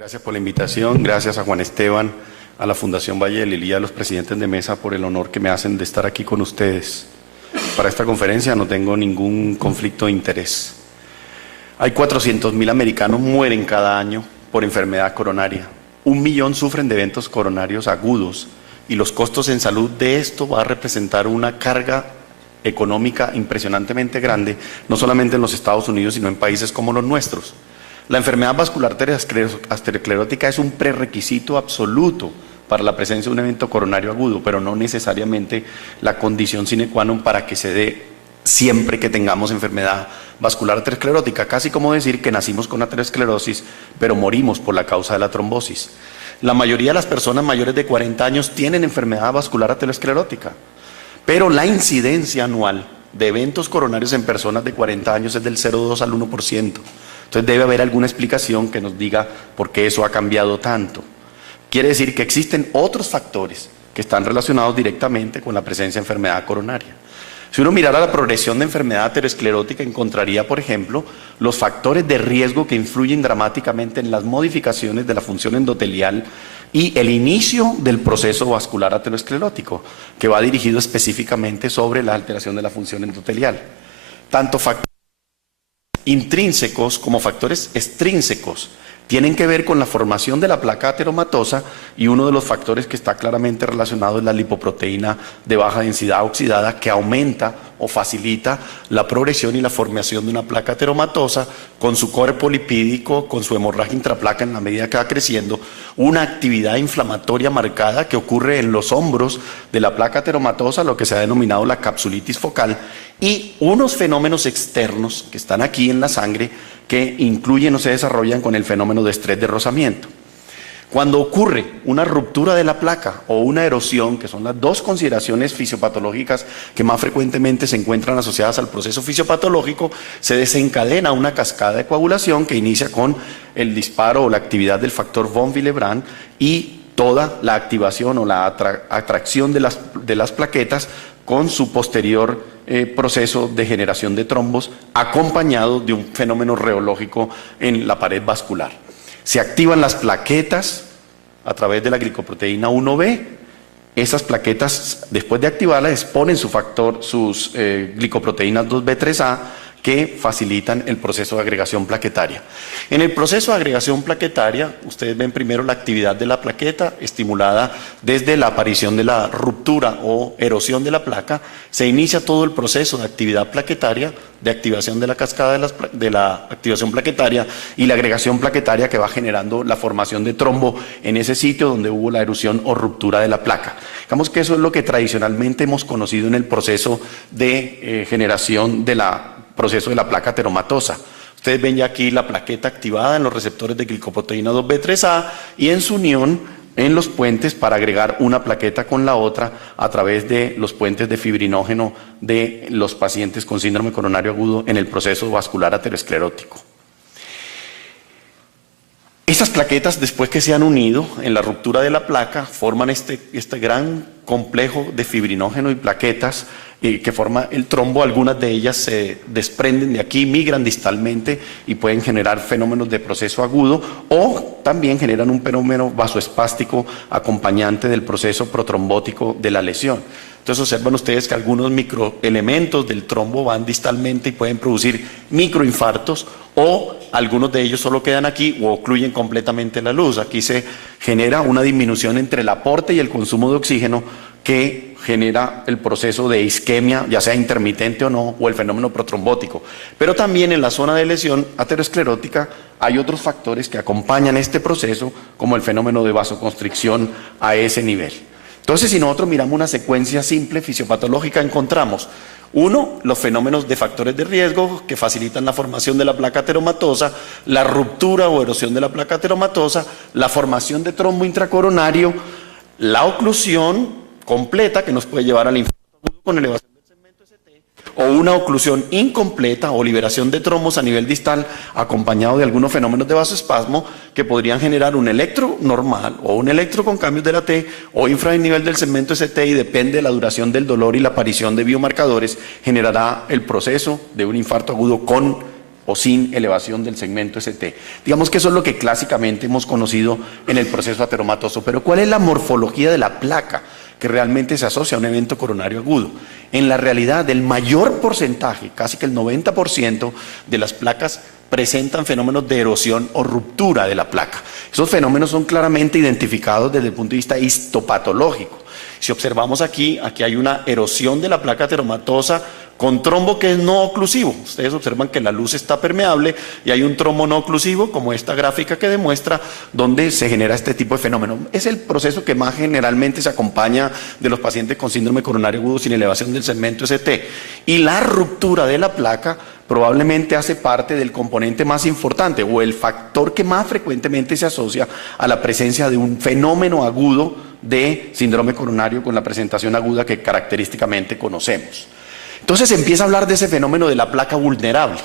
Gracias por la invitación, gracias a Juan Esteban, a la Fundación Valle de Lilía, a los presidentes de mesa por el honor que me hacen de estar aquí con ustedes. Para esta conferencia no tengo ningún conflicto de interés. Hay 400.000 americanos mueren cada año por enfermedad coronaria. 1 millón sufren de eventos coronarios agudos y los costos en salud de esto va a representar una carga económica impresionantemente grande, no solamente en los Estados Unidos, sino en países como los nuestros. La enfermedad vascular aterosclerótica es un prerequisito absoluto para la presencia de un evento coronario agudo, pero no necesariamente la condición sine qua non para que se dé siempre que tengamos enfermedad vascular aterosclerótica, casi como decir que nacimos con aterosclerosis, pero morimos por la causa de la trombosis. La mayoría de las personas mayores de 40 años tienen enfermedad vascular aterosclerótica, pero la incidencia anual de eventos coronarios en personas de 40 años es del 0,2 al 1%. Entonces debe haber alguna explicación que nos diga por qué eso ha cambiado tanto. Quiere decir que existen otros factores que están relacionados directamente con la presencia de enfermedad coronaria. Si uno mirara la progresión de enfermedad aterosclerótica, encontraría, por ejemplo, los factores de riesgo que influyen dramáticamente en las modificaciones de la función endotelial y el inicio del proceso vascular aterosclerótico, que va dirigido específicamente sobre la alteración de la función endotelial. Tanto factores intrínsecos como factores extrínsecos tienen que ver con la formación de la placa ateromatosa, y uno de los factores que está claramente relacionado es la lipoproteína de baja densidad oxidada, que aumenta o facilita la progresión y la formación de una placa ateromatosa con su cuerpo lipídico, con su hemorragia intraplaca en la medida que va creciendo, una actividad inflamatoria marcada que ocurre en los hombros de la placa ateromatosa, lo que se ha denominado la capsulitis focal, y unos fenómenos externos que están aquí en la sangre que incluyen o se desarrollan con el fenómeno de estrés de rozamiento. Cuando ocurre una ruptura de la placa o una erosión, que son las dos consideraciones fisiopatológicas que más frecuentemente se encuentran asociadas al proceso fisiopatológico, se desencadena una cascada de coagulación que inicia con el disparo o la actividad del factor von Willebrand y toda la activación o la atracción de las plaquetas con su posterior proceso de generación de trombos, acompañado de un fenómeno reológico en la pared vascular. Se activan las plaquetas a través de la glicoproteína 1B. Esas plaquetas, después de activarlas, exponen sus glicoproteínas 2B3A, que facilitan el proceso de agregación plaquetaria. En el proceso de agregación plaquetaria, ustedes ven primero la actividad de la plaqueta estimulada desde la aparición de la ruptura o erosión de la placa. Se inicia todo el proceso de actividad plaquetaria, de activación de la cascada de la activación plaquetaria y la agregación plaquetaria, que va generando la formación de trombo en ese sitio donde hubo la erosión o ruptura de la placa. Digamos que eso es lo que tradicionalmente hemos conocido en el proceso de generación de la proceso de la placa ateromatosa. Ustedes ven ya aquí la plaqueta activada en los receptores de glicoproteína 2B3A y en su unión en los puentes para agregar una plaqueta con la otra a través de los puentes de fibrinógeno de los pacientes con síndrome coronario agudo en el proceso vascular aterosclerótico. Estas plaquetas, después que se han unido en la ruptura de la placa, forman este gran complejo de fibrinógeno y plaquetas que forma el trombo. Algunas de ellas se desprenden de aquí, migran distalmente y pueden generar fenómenos de proceso agudo, o también generan un fenómeno vasoespástico acompañante del proceso protrombótico de la lesión. Entonces observan ustedes que algunos microelementos del trombo van distalmente y pueden producir microinfartos, o algunos de ellos solo quedan aquí o ocluyen completamente la luz. Aquí se genera una disminución entre el aporte y el consumo de oxígeno que genera el proceso de isquemia, ya sea intermitente o no, o el fenómeno protrombótico. Pero también en la zona de lesión aterosclerótica hay otros factores que acompañan este proceso, como el fenómeno de vasoconstricción a ese nivel. Entonces, si nosotros miramos una secuencia simple fisiopatológica, encontramos: uno, los fenómenos de factores de riesgo que facilitan la formación de la placa ateromatosa, la ruptura o erosión de la placa ateromatosa, la formación de trombo intracoronario, la oclusión completa que nos puede llevar al infarto agudo con elevación del segmento ST, o una oclusión incompleta o liberación de trombos a nivel distal acompañado de algunos fenómenos de vasoespasmo que podrían generar un electro normal o un electro con cambios de la T o infranivel del segmento ST, y depende de la duración del dolor y la aparición de biomarcadores, generará el proceso de un infarto agudo con o sin elevación del segmento ST. Digamos que eso es lo que clásicamente hemos conocido en el proceso ateromatoso. Pero ¿cuál es la morfología de la placa que realmente se asocia a un evento coronario agudo? En la realidad, el mayor porcentaje, casi que el 90% de las placas presentan fenómenos de erosión o ruptura de la placa. Esos fenómenos son claramente identificados desde el punto de vista histopatológico. Si observamos aquí hay una erosión de la placa ateromatosa con trombo que es no oclusivo. Ustedes observan que la luz está permeable y hay un trombo no oclusivo, como esta gráfica que demuestra, donde se genera este tipo de fenómeno. Es el proceso que más generalmente se acompaña de los pacientes con síndrome coronario agudo sin elevación del segmento ST. Y la ruptura de la placa probablemente hace parte del componente más importante o el factor que más frecuentemente se asocia a la presencia de un fenómeno agudo de síndrome coronario con la presentación aguda que característicamente conocemos. Entonces empieza a hablar de ese fenómeno de la placa vulnerable.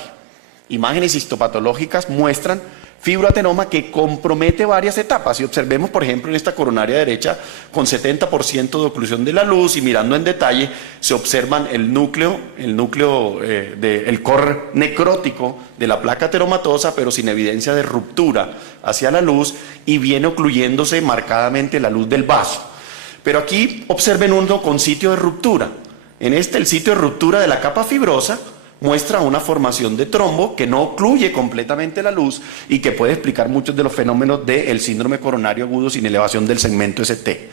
Imágenes histopatológicas muestran fibroatenoma que compromete varias etapas. Y observemos, por ejemplo, en esta coronaria derecha con 70% de oclusión de la luz, y mirando en detalle se observan el núcleo del core necrótico de la placa ateromatosa, pero sin evidencia de ruptura hacia la luz, y viene ocluyéndose marcadamente la luz del vaso. Pero aquí observen uno con sitio de ruptura. En el sitio de ruptura de la capa fibrosa muestra una formación de trombo que no ocluye completamente la luz y que puede explicar muchos de los fenómenos del síndrome coronario agudo sin elevación del segmento ST.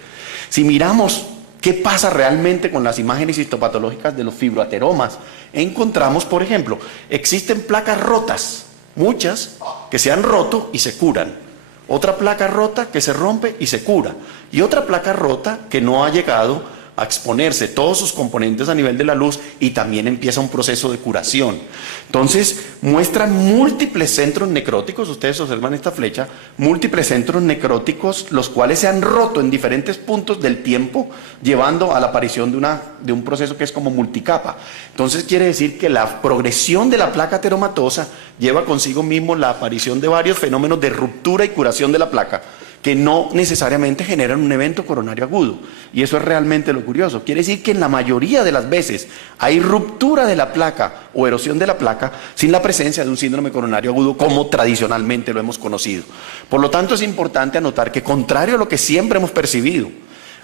Si miramos qué pasa realmente con las imágenes histopatológicas de los fibroateromas, encontramos, por ejemplo, existen placas rotas, muchas que se han roto y se curan. Otra placa rota que se rompe y se cura. Y otra placa rota que no ha llegado a exponerse todos sus componentes a nivel de la luz y también empieza un proceso de curación. Entonces muestran múltiples centros necróticos, ustedes observan esta flecha, múltiples centros necróticos los cuales se han roto en diferentes puntos del tiempo, llevando a la aparición de un proceso que es como multicapa. Entonces quiere decir que la progresión de la placa ateromatosa lleva consigo mismo la aparición de varios fenómenos de ruptura y curación de la placa, que no necesariamente generan un evento coronario agudo. Y eso es realmente lo curioso. Quiere decir que en la mayoría de las veces hay ruptura de la placa o erosión de la placa sin la presencia de un síndrome coronario agudo como tradicionalmente lo hemos conocido. Por lo tanto, es importante anotar que, contrario a lo que siempre hemos percibido,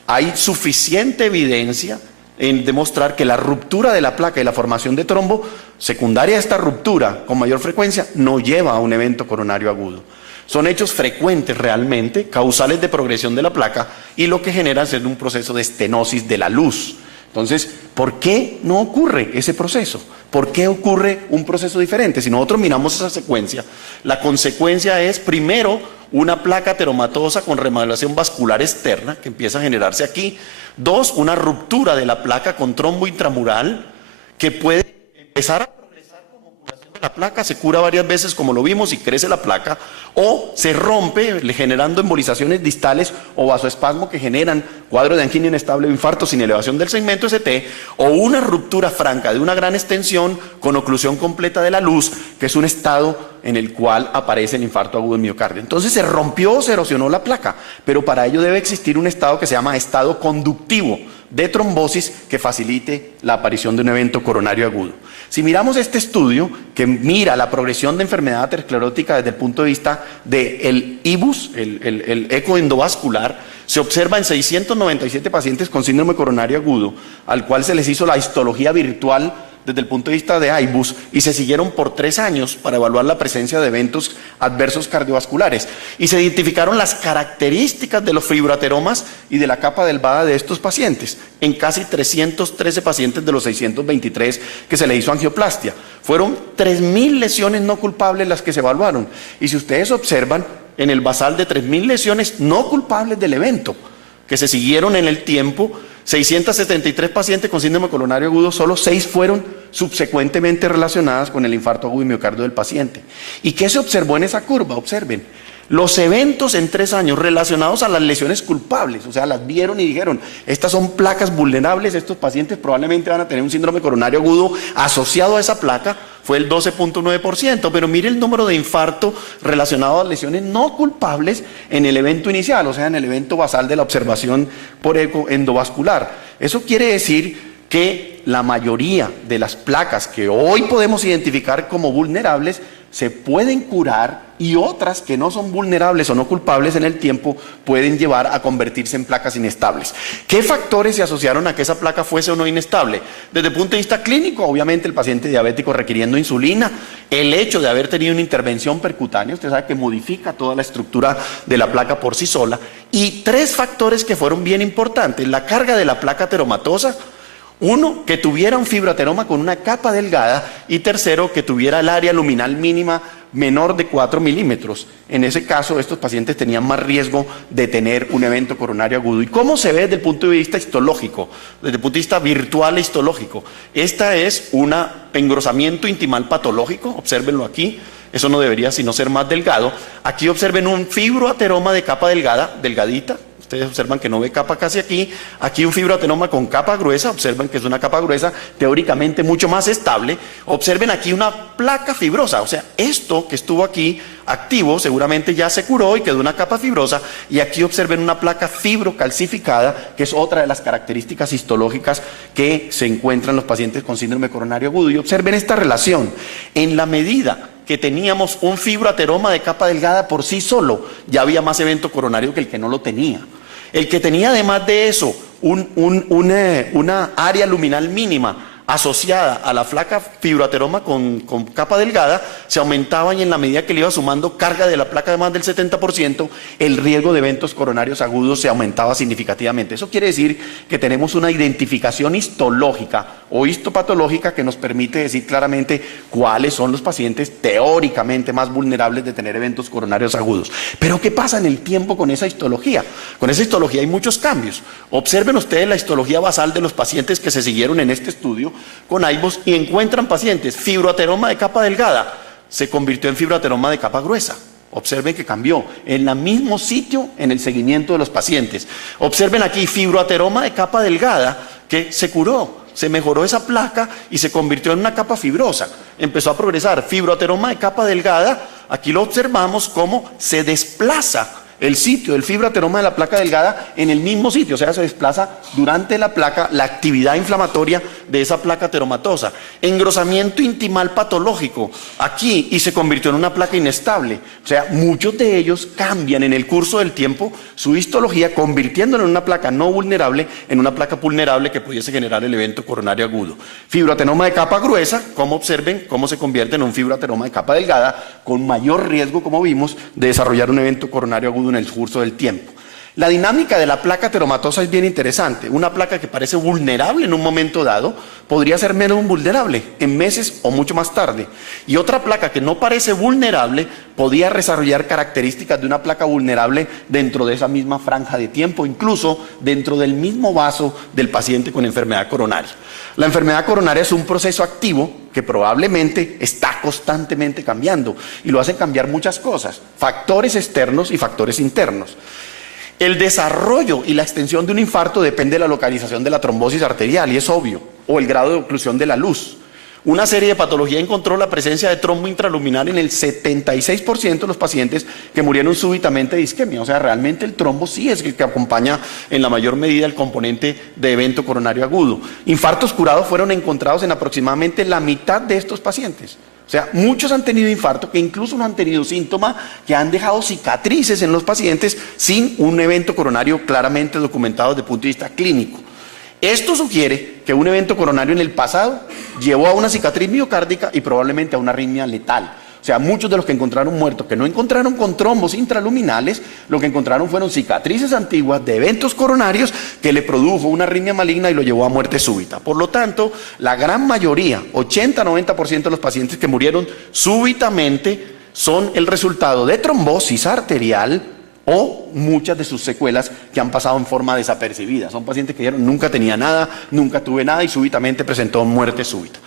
hay suficiente evidencia en demostrar que la ruptura de la placa y la formación de trombo secundaria a esta ruptura con mayor frecuencia no lleva a un evento coronario agudo. Son hechos frecuentes realmente, causales de progresión de la placa, y lo que genera es un proceso de estenosis de la luz. Entonces, ¿por qué no ocurre ese proceso? ¿Por qué ocurre un proceso diferente? Si nosotros miramos esa secuencia, la consecuencia es, primero, una placa ateromatosa con remodelación vascular externa, que empieza a generarse aquí. Dos, una ruptura de la placa con trombo intramural, que puede empezar a la placa, se cura varias veces como lo vimos y crece la placa, o se rompe generando embolizaciones distales o vasoespasmo que generan cuadro de angina inestable o infarto sin elevación del segmento ST, o una ruptura franca de una gran extensión con oclusión completa de la luz, que es un estado en el cual aparece el infarto agudo del miocardio. Entonces se rompió o se erosionó la placa, pero para ello debe existir un estado que se llama estado conductivo de trombosis que facilite la aparición de un evento coronario agudo. Si miramos este estudio que mira la progresión de enfermedad aterosclerótica desde el punto de vista del IBUS, el eco endovascular, se observa en 697 pacientes con síndrome coronario agudo, al cual se les hizo la histología virtual desde el punto de vista de IBUS y se siguieron por 3 años para evaluar la presencia de eventos adversos cardiovasculares. Y se identificaron las características de los fibroateromas y de la capa delgada de estos pacientes en casi 313 pacientes de los 623 que se le hizo angioplastia. Fueron 3.000 lesiones no culpables las que se evaluaron. Y si ustedes observan, en el basal de 3.000 lesiones no culpables del evento, que se siguieron en el tiempo, 673 pacientes con síndrome coronario agudo, solo 6 fueron subsecuentemente relacionadas con el infarto agudo y miocardio del paciente. ¿Y qué se observó en esa curva? Observen, los eventos en 3 años relacionados a las lesiones culpables, o sea, las vieron y dijeron, estas son placas vulnerables, estos pacientes probablemente van a tener un síndrome coronario agudo asociado a esa placa, fue el 12.9%, pero mire el número de infarto relacionado a lesiones no culpables en el evento inicial, o sea, en el evento basal de la observación por eco endovascular. Eso quiere decir que la mayoría de las placas que hoy podemos identificar como vulnerables se pueden curar y otras que no son vulnerables o no culpables en el tiempo pueden llevar a convertirse en placas inestables. ¿Qué factores se asociaron a que esa placa fuese o no inestable? Desde el punto de vista clínico, obviamente el paciente diabético requiriendo insulina, el hecho de haber tenido una intervención percutánea, usted sabe que modifica toda la estructura de la placa por sí sola, y tres factores que fueron bien importantes: la carga de la placa ateromatosa, uno, que tuviera un fibroateroma con una capa delgada, y tercero, que tuviera el área luminal mínima menor de 4 milímetros. En ese caso, estos pacientes tenían más riesgo de tener un evento coronario agudo. ¿Y cómo se ve desde el punto de vista histológico? Desde el punto de vista virtual e histológico. Esta es un engrosamiento intimal patológico, obsérvenlo aquí. Eso no debería sino ser más delgado. Aquí observen un fibroateroma de capa delgada, delgadita. Ustedes observan que no ve capa casi aquí. Aquí un fibroateroma con capa gruesa. Observen que es una capa gruesa, teóricamente mucho más estable. Observen aquí una placa fibrosa. O sea, esto que estuvo aquí activo seguramente ya se curó y quedó una capa fibrosa. Y aquí observen una placa fibrocalcificada, que es otra de las características histológicas que se encuentran en los pacientes con síndrome coronario agudo. Y observen esta relación. En la medida que teníamos un fibroateroma de capa delgada por sí solo, ya había más evento coronario que el que no lo tenía. El que tenía además de eso una área luminal mínima asociada a la placa fibroateroma con capa delgada, se aumentaba, y en la medida que le iba sumando carga de la placa de más del 70%, el riesgo de eventos coronarios agudos se aumentaba significativamente. Eso quiere decir que tenemos una identificación histológica o histopatológica que nos permite decir claramente cuáles son los pacientes teóricamente más vulnerables de tener eventos coronarios agudos. Pero ¿qué pasa en el tiempo con esa histología? Con esa histología hay muchos cambios. Observen ustedes la histología basal de los pacientes que se siguieron en este estudio con IVOS y encuentran pacientes, fibroateroma de capa delgada se convirtió en fibroateroma de capa gruesa. Observen que cambió en el mismo sitio en el seguimiento de los pacientes. Observen aquí fibroateroma de capa delgada que se curó, se mejoró esa placa y se convirtió en una capa fibrosa. Empezó a progresar. Fibroateroma de capa delgada, aquí lo observamos cómo se desplaza el sitio del fibroateroma de la placa delgada en el mismo sitio, o sea, se desplaza durante la placa la actividad inflamatoria de esa placa ateromatosa. Engrosamiento intimal patológico aquí, y se convirtió en una placa inestable. O sea, muchos de ellos cambian en el curso del tiempo su histología, convirtiéndola en una placa no vulnerable en una placa vulnerable que pudiese generar el evento coronario agudo. Fibroateroma de capa gruesa, como observen cómo se convierte en un fibroateroma de capa delgada con mayor riesgo, como vimos, de desarrollar un evento coronario agudo en el curso del tiempo. La dinámica de la placa ateromatosa es bien interesante. Una placa que parece vulnerable en un momento dado podría ser menos vulnerable en meses o mucho más tarde. Y otra placa que no parece vulnerable podía desarrollar características de una placa vulnerable dentro de esa misma franja de tiempo, incluso dentro del mismo vaso del paciente con enfermedad coronaria. La enfermedad coronaria es un proceso activo que probablemente está constantemente cambiando, y lo hacen cambiar muchas cosas, factores externos y factores internos. El desarrollo y la extensión de un infarto depende de la localización de la trombosis arterial, y es obvio, o el grado de oclusión de la luz. Una serie de patologías encontró la presencia de trombo intraluminal en el 76% de los pacientes que murieron súbitamente de isquemia. O sea, realmente el trombo sí es el que acompaña en la mayor medida el componente de evento coronario agudo. Infartos curados fueron encontrados en aproximadamente la mitad de estos pacientes. O sea, muchos han tenido infarto que incluso no han tenido síntomas, que han dejado cicatrices en los pacientes sin un evento coronario claramente documentado desde el punto de vista clínico. Esto sugiere que un evento coronario en el pasado llevó a una cicatriz miocárdica y probablemente a una arritmia letal. O sea, muchos de los que encontraron muertos, que no encontraron con trombos intraluminales, lo que encontraron fueron cicatrices antiguas de eventos coronarios que le produjo una arritmia maligna y lo llevó a muerte súbita. Por lo tanto, la gran mayoría, 80-90% de los pacientes que murieron súbitamente son el resultado de trombosis arterial o muchas de sus secuelas que han pasado en forma desapercibida. Son pacientes que dijeron nunca tenía nada, nunca tuve nada, y súbitamente presentó muerte súbita.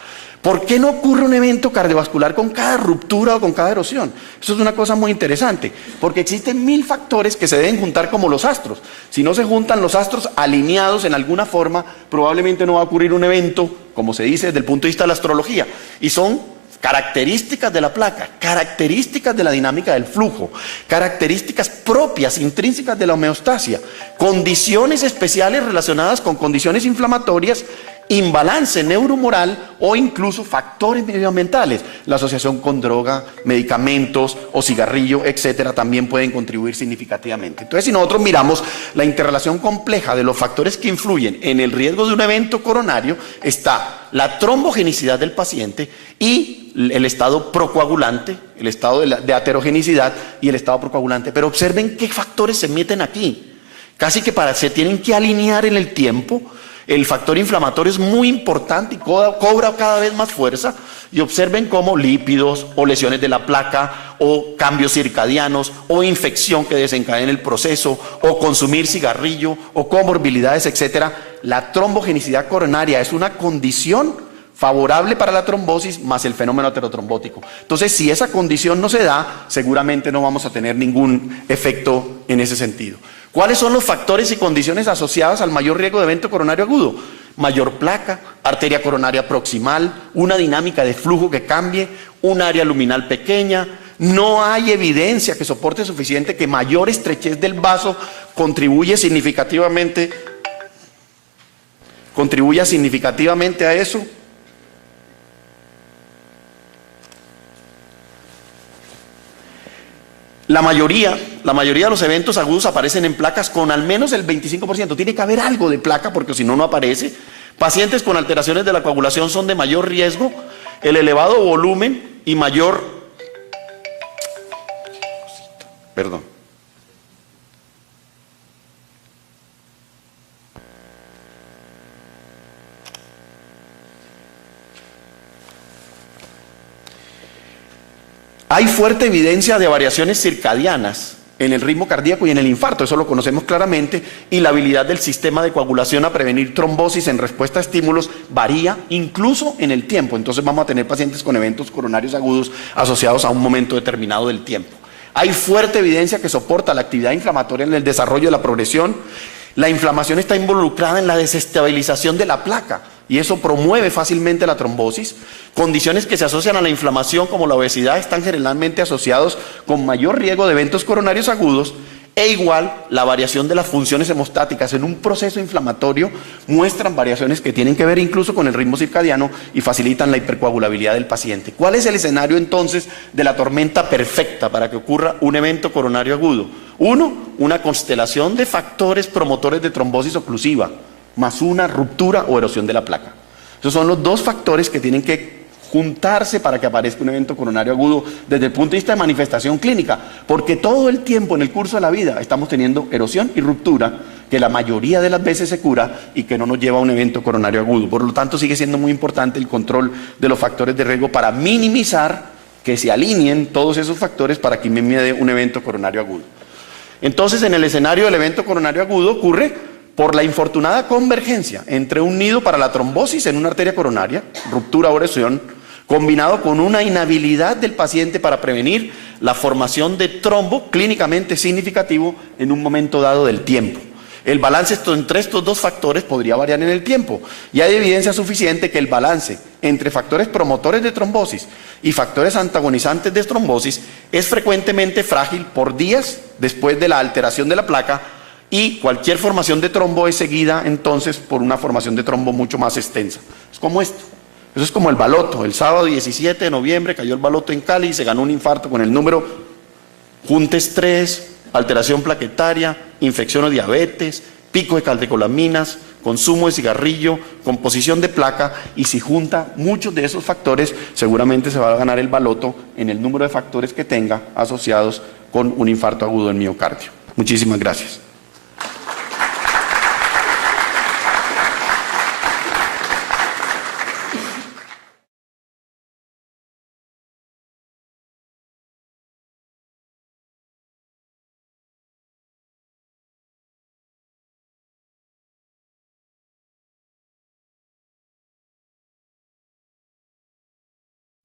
¿Por qué no ocurre un evento cardiovascular con cada ruptura o con cada erosión? Eso es una cosa muy interesante, porque existen 1000 factores que se deben juntar como los astros. Si no se juntan los astros alineados en alguna forma, probablemente no va a ocurrir un evento, como se dice desde el punto de vista de la astrología, y son características de la placa, características de la dinámica del flujo, características propias, intrínsecas de la homeostasia, condiciones especiales relacionadas con condiciones inflamatorias imbalance neuromoral o incluso factores medioambientales. La asociación con droga, medicamentos o cigarrillo, etcétera, también pueden contribuir significativamente. Entonces, si nosotros miramos la interrelación compleja de los factores que influyen en el riesgo de un evento coronario, está la trombogenicidad del paciente y el estado procoagulante, el estado de aterogenicidad y el estado procoagulante. Pero observen qué factores se meten aquí. Casi que se tienen que alinear en el tiempo. El factor inflamatorio es muy importante y cobra cada vez más fuerza. Y observen cómo lípidos o lesiones de la placa o cambios circadianos o infección que desencadena el proceso o consumir cigarrillo o comorbilidades, etcétera. La trombogenicidad coronaria es una condición favorable para la trombosis más el fenómeno aterotrombótico. Entonces, si esa condición no se da, seguramente no vamos a tener ningún efecto en ese sentido. ¿Cuáles son los factores y condiciones asociadas al mayor riesgo de evento coronario agudo? Mayor placa, arteria coronaria proximal, una dinámica de flujo que cambie, un área luminal pequeña. No hay evidencia que soporte suficiente que mayor estrechez del vaso contribuya significativamente a eso. La mayoría de los eventos agudos aparecen en placas con al menos el 25%. Tiene que haber algo de placa porque si no, no aparece. Pacientes con alteraciones de la coagulación son de mayor riesgo. El elevado volumen y Hay fuerte evidencia de variaciones circadianas en el ritmo cardíaco y en el infarto, eso lo conocemos claramente, y la habilidad del sistema de coagulación a prevenir trombosis en respuesta a estímulos varía incluso en el tiempo. Entonces vamos a tener pacientes con eventos coronarios agudos asociados a un momento determinado del tiempo. Hay fuerte evidencia que soporta la actividad inflamatoria en el desarrollo de la progresión. La inflamación está involucrada en la desestabilización de la placa y eso promueve fácilmente la trombosis. Condiciones que se asocian a la inflamación como la obesidad están generalmente asociados con mayor riesgo de eventos coronarios agudos e igual la variación de las funciones hemostáticas en un proceso inflamatorio muestran variaciones que tienen que ver incluso con el ritmo circadiano y facilitan la hipercoagulabilidad del paciente. ¿Cuál es el escenario entonces de la tormenta perfecta para que ocurra un evento coronario agudo? Uno, una constelación de factores promotores de trombosis oclusiva, más una ruptura o erosión de la placa. Esos son los dos factores que tienen que juntarse para que aparezca un evento coronario agudo desde el punto de vista de manifestación clínica, porque todo el tiempo en el curso de la vida estamos teniendo erosión y ruptura que la mayoría de las veces se cura y que no nos lleva a un evento coronario agudo. Por lo tanto, sigue siendo muy importante el control de los factores de riesgo para minimizar que se alineen todos esos factores para que me dé un evento coronario agudo. Entonces, en el escenario del evento coronario agudo ocurre por la infortunada convergencia entre un nido para la trombosis en una arteria coronaria, ruptura o erosión, combinado con una inhabilidad del paciente para prevenir la formación de trombo clínicamente significativo en un momento dado del tiempo. El balance entre estos dos factores podría variar en el tiempo y hay evidencia suficiente que el balance entre factores promotores de trombosis y factores antagonizantes de trombosis es frecuentemente frágil por días después de la alteración de la placa y cualquier formación de trombo es seguida entonces por una formación de trombo mucho más extensa. Es como esto. Eso es como el baloto. El sábado 17 de noviembre cayó el baloto en Cali y se ganó un infarto con el número junta estrés, alteración plaquetaria, infección o diabetes, pico de catecolaminas, consumo de cigarrillo, composición de placa, y si junta muchos de esos factores, seguramente se va a ganar el baloto en el número de factores que tenga asociados con un infarto agudo del miocardio. Muchísimas gracias.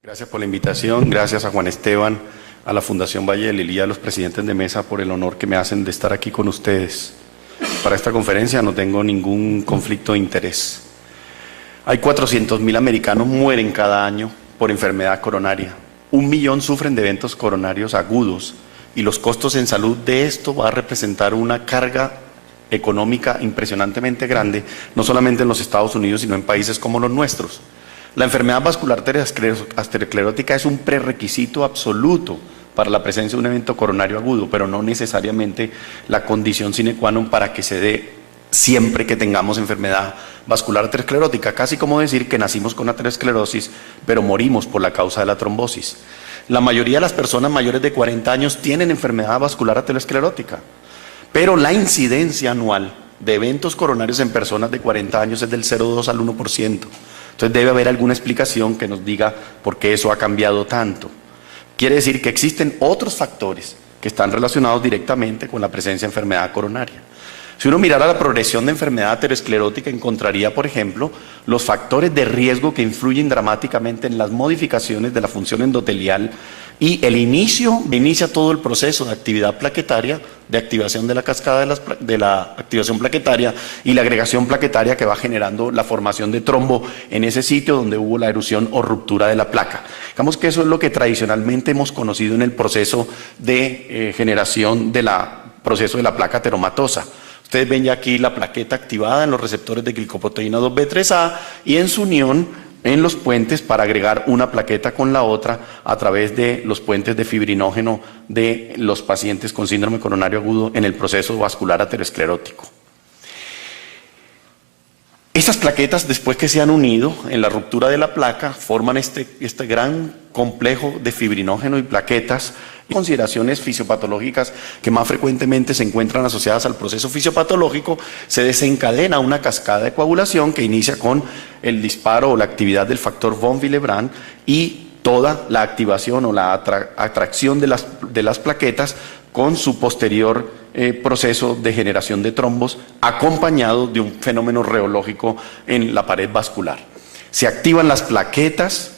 Gracias por la invitación, gracias a Juan Esteban, a la Fundación Valle de Lili y a los presidentes de mesa por el honor que me hacen de estar aquí con ustedes. Para esta conferencia no tengo ningún conflicto de interés. Hay 400.000 americanos mueren cada año por enfermedad coronaria. 1 millón sufren de eventos coronarios agudos y los costos en salud de esto va a representar una carga económica impresionantemente grande, no solamente en los Estados Unidos, sino en países como los nuestros. La enfermedad vascular aterosclerótica es un prerequisito absoluto para la presencia de un evento coronario agudo, pero no necesariamente la condición sine qua non para que se dé siempre que tengamos enfermedad vascular aterosclerótica, casi como decir que nacimos con aterosclerosis, pero morimos por la causa de la trombosis. La mayoría de las personas mayores de 40 años tienen enfermedad vascular aterosclerótica, pero la incidencia anual de eventos coronarios en personas de 40 años es del 0,2 al 1%. Entonces debe haber alguna explicación que nos diga por qué eso ha cambiado tanto. Quiere decir que existen otros factores que están relacionados directamente con la presencia de enfermedad coronaria. Si uno mirara la progresión de enfermedad aterosclerótica, encontraría, por ejemplo, los factores de riesgo que influyen dramáticamente en las modificaciones de la función endotelial y inicia todo el proceso de actividad plaquetaria, de activación de la cascada de la activación plaquetaria y la agregación plaquetaria que va generando la formación de trombo en ese sitio donde hubo la erosión o ruptura de la placa. Digamos que eso es lo que tradicionalmente hemos conocido en el proceso de generación de proceso de la placa ateromatosa. Ustedes ven ya aquí la plaqueta activada en los receptores de glicoproteína 2B3A y en su unión en los puentes para agregar una plaqueta con la otra a través de los puentes de fibrinógeno de los pacientes con síndrome coronario agudo en el proceso vascular aterosclerótico. Esas plaquetas, después que se han unido en la ruptura de la placa, forman este gran complejo de fibrinógeno y plaquetas, consideraciones fisiopatológicas que más frecuentemente se encuentran asociadas al proceso fisiopatológico. Se desencadena una cascada de coagulación que inicia con el disparo o la actividad del factor von Willebrand y toda la activación o la atracción de las plaquetas con su posterior proceso de generación de trombos acompañado de un fenómeno reológico en la pared vascular. Se activan las plaquetas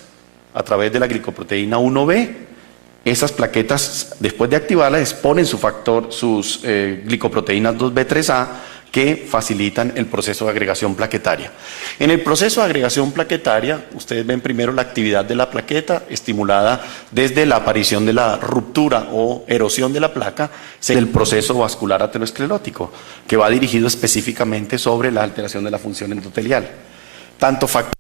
a través de la glicoproteína 1B. Esas plaquetas, después de activarlas, exponen sus glicoproteínas 2B3A que facilitan el proceso de agregación plaquetaria. En el proceso de agregación plaquetaria, ustedes ven primero la actividad de la plaqueta estimulada desde la aparición de la ruptura o erosión de la placa, el proceso vascular aterosclerótico, que va dirigido específicamente sobre la alteración de la función endotelial. Tanto factores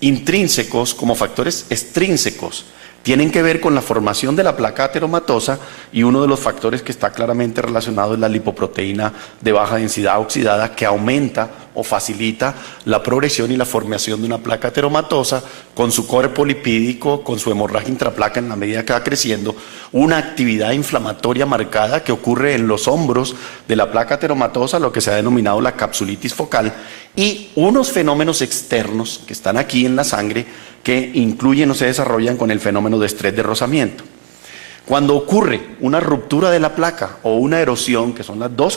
intrínsecos como factores extrínsecos tienen que ver con la formación de la placa ateromatosa y uno de los factores que está claramente relacionado es la lipoproteína de baja densidad oxidada que aumenta o facilita la progresión y la formación de una placa ateromatosa con su cuerpo lipídico, con su hemorragia intraplaca en la medida que va creciendo, una actividad inflamatoria marcada que ocurre en los hombros de la placa ateromatosa, lo que se ha denominado la capsulitis focal, y unos fenómenos externos que están aquí en la sangre que incluyen o se desarrollan con el fenómeno de estrés de rozamiento. Cuando ocurre una ruptura de la placa o una erosión, que son las dos